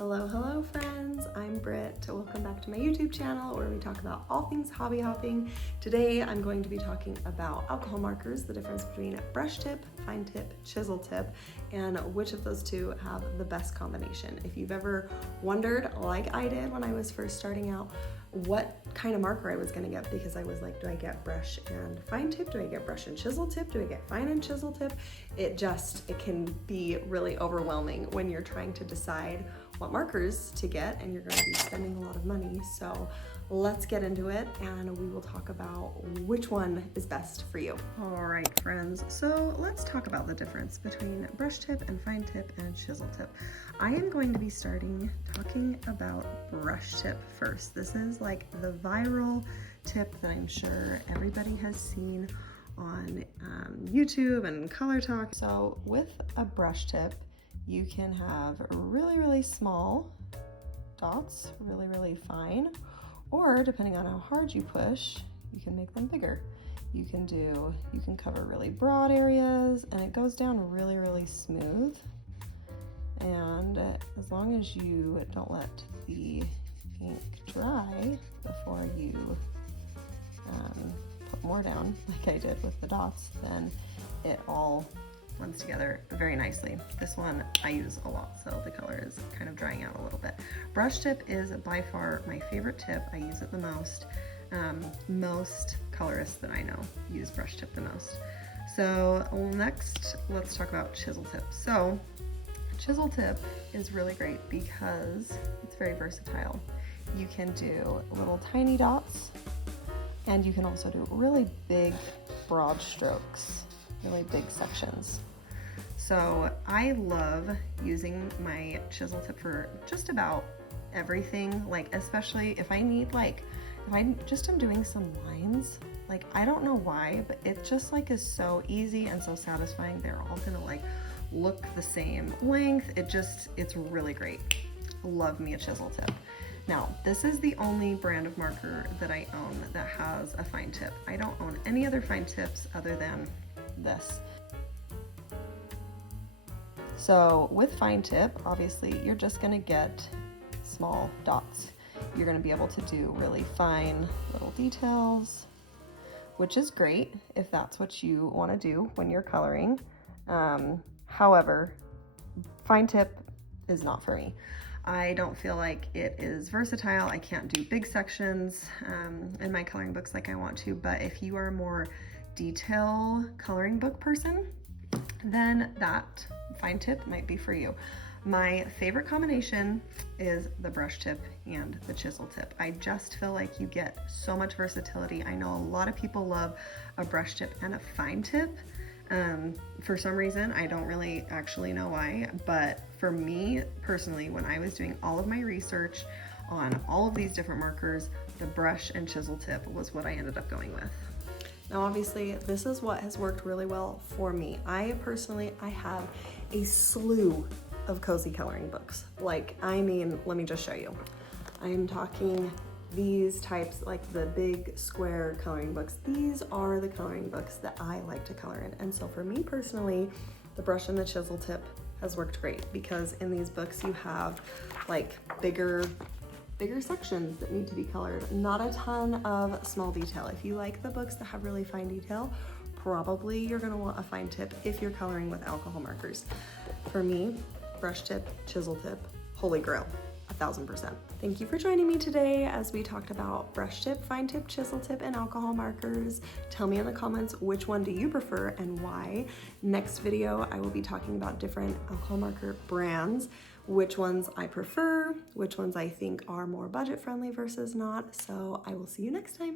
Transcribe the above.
Hello, hello friends, I'm Britt. Welcome back to my YouTube channel where we talk about all things hobby hopping. Today I'm going to be talking about alcohol markers, the difference between brush tip, fine tip, chisel tip, and which of those two have the best combination. If you've ever wondered, like I did when I was first starting out, what kind of marker I was gonna get, because I was like, do I get brush and fine tip? Do I get brush and chisel tip? Do I get fine and chisel tip? It can be really overwhelming when you're trying to decide what markers to get and you're going to be spending a lot of money. So let's get into it and we will talk about which one is best for you. All right, friends. So let's talk about the difference between brush tip and fine tip and chisel tip. I am going to be talking about brush tip first. This is like the viral tip that I'm sure everybody has seen on YouTube and Color Talk. So with a brush tip, you can have really small dots, really fine, or depending on how hard you push, you can make them bigger. You can cover really broad areas and it goes down really smooth. And as long as you don't let the ink dry before you put more down, like I did with the dots, then it all blends together very nicely. This one I use a lot, so the color is kind of drying out a little bit. Brush tip is by far my favorite tip. I use it the most. Most colorists that I know use brush tip the most. So next, let's talk about chisel tip. So chisel tip is really great because it's very versatile. You can do little tiny dots, and you can also do really big, broad strokes, really big sections. So I love using my chisel tip for just about everything, like especially if I need, like, if I just am doing some lines, like I don't know why, but it just like is so easy and so satisfying. They're all gonna like look the same length. It's really great. Love me a chisel tip. Now, this is the only brand of marker that I own that has a fine tip. I don't own any other fine tips other than this. So with fine tip, obviously you're just gonna get small dots. You're gonna be able to do really fine little details, which is great if that's what you wanna do when you're coloring. However, fine tip is not for me. I don't feel like it is versatile. I can't do big sections in my coloring books like I want to, but if you are a more detail coloring book person, then that fine tip might be for you. My favorite combination is the brush tip and the chisel tip. I just feel like you get so much versatility. I know a lot of people love a brush tip and a fine tip. For some reason, I don't really actually know why, but for me personally, when I was doing all of my research on all of these different markers, the brush and chisel tip was what I ended up going with. Now, obviously, this is what has worked really well for me. I have a slew of cozy coloring books. Like, I mean, let me just show you. I am talking these types, like the big square coloring books. These are the coloring books that I like to color in. And so for me personally, the brush and the chisel tip has worked great because in these books you have like bigger sections that need to be colored, not a ton of small detail. If you like the books that have really fine detail, probably you're gonna want a fine tip if you're coloring with alcohol markers. For me, brush tip, chisel tip, holy grail, 1000%. Thank you for joining me today as we talked about brush tip, fine tip, chisel tip, and alcohol markers. Tell me in the comments which one do you prefer and why. Next video, I will be talking about different alcohol marker brands, which ones I prefer, which ones I think are more budget friendly versus not. So I will see you next time.